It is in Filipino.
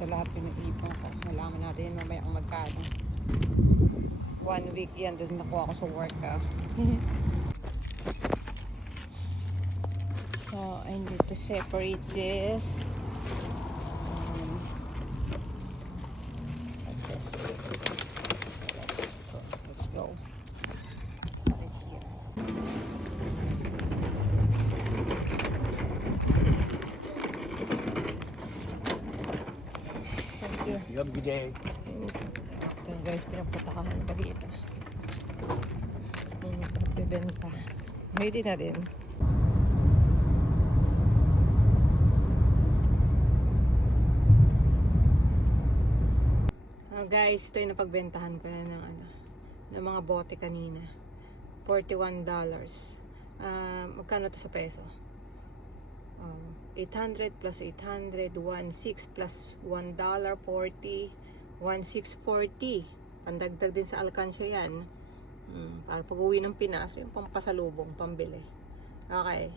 Ito lahat pinag-ipon ko. Malaman natin yun mamaya kung magkano. 1 week yan. Doon nakuha ko sa work. So, I need to separate this. Like this. So, let's go. Right here. Thank you. You have a good day. Ito guys, pinapatakahan ka dito. Yung nagbibenta. Ready na din. Guys, ito yung napagbentahan ko na ng mga bote kanina. $41. Magkano to sa peso? 800 plus 800, 16 plus $1.40, 1640. Pandagdag din sa alkansya yan. Para pag uwi ng Pinas, yung pampasalubong, pambili. Okay.